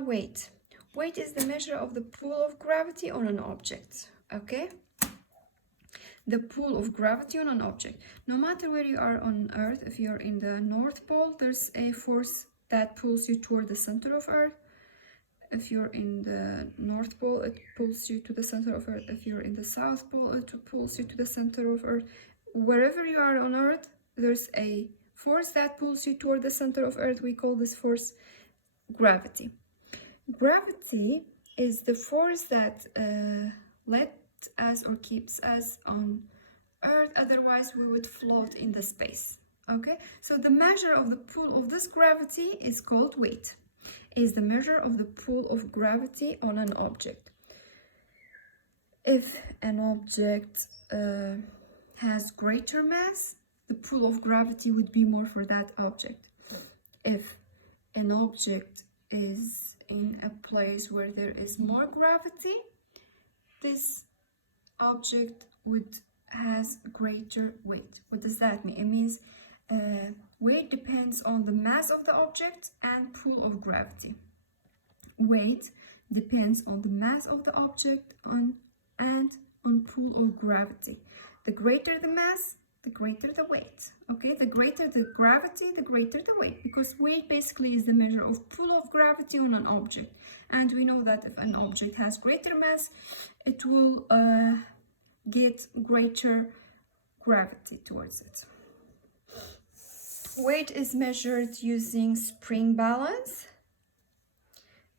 Now weight. Weight is the measure of the pull of gravity on an object, okay? The pull of gravity on an object. No matter where you are on Earth, if you're in the North Pole, there's a force that pulls you toward the center of Earth. If you're in the North Pole, it pulls you to the center of Earth. If you're in the South Pole, it pulls you to the center of Earth. Wherever you are on Earth, there's a force that pulls you toward the center of Earth. We call this force gravity. Gravity is the force that lets us or keeps us on Earth, otherwise we would float in the space. Okay, so the measure of the pull of this gravity is called weight. Is the measure of the pull of gravity on an object. If an object has greater mass, the pull of gravity would be more for that object. If an object is in a place where there is more gravity, this object has greater weight. What does that mean? It means weight depends on the mass of the object and pull of gravity. Weight depends on the mass of the object and on pull of gravity. The greater the mass, the greater the weight. Okay, the greater the gravity, the greater the weight, because weight basically is the measure of pull of gravity on an object. And we know that if an object has greater mass, it will get greater gravity towards it. Weight is measured using spring balance,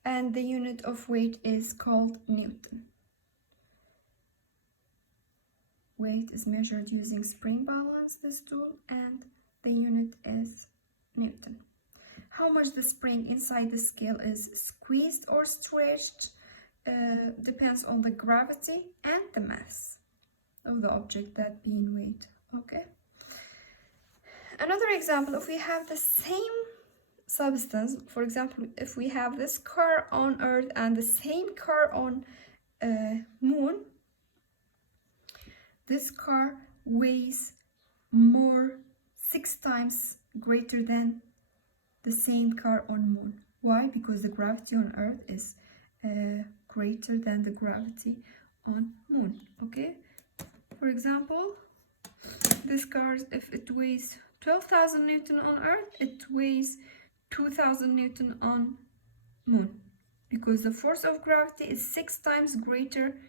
and the unit of weight is called Newton. Weight is measured using spring balance, this tool, and the unit is Newton. How much the spring inside the scale is squeezed or stretched depends on the gravity and the mass of the object that being weighed. Okay. Another example, if we have the same substance, for example, if we have this car on Earth and the same car on Moon, this car weighs more, 6 times greater than the same car on Moon. Why? Because the gravity on Earth is greater than the gravity on Moon. Okay. For example, this car, if it weighs 12,000 Newton on Earth, it weighs 2,000 Newton on Moon, because the force of gravity is 6 times greater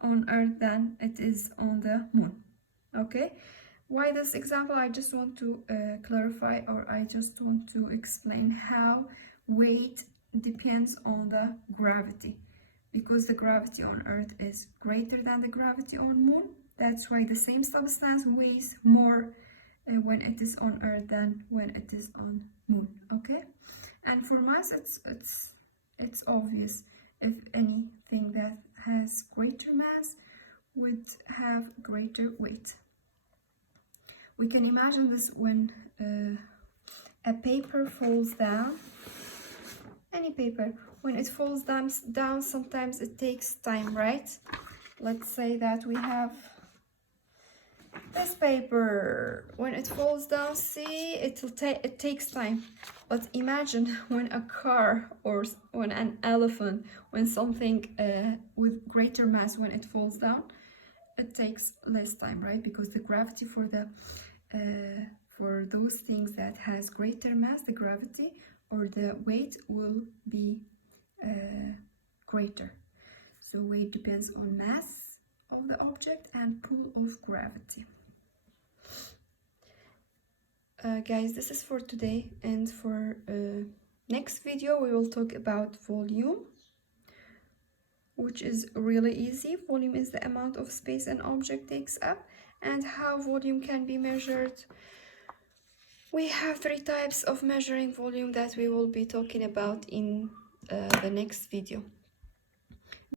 on Earth than it is on the Moon. Okay, why this example? I just want to clarify, or I just want to explain how weight depends on the gravity, because the gravity on Earth is greater than the gravity on Moon. That's why the same substance weighs more when it is on Earth than when it is on Moon. Okay, and for mass, it's obvious. If anything that has greater mass would have greater weight. We can imagine this when a paper falls down. Any paper, when it falls down, sometimes it takes time, right? Let's say that we have this paper. When it falls down, see, it takes time. But imagine when a car, or when an elephant, when something with greater mass, when it falls down, it takes less time, right? Because the gravity for those things that has greater mass, the gravity or the weight will be greater. So weight depends on mass of the object and pull of gravity. Guys, this is for today, and for next video we will talk about volume, which is really easy. Volume is the amount of space an object takes up, and how volume can be measured. We have 3 types of measuring volume that we will be talking about in the next video.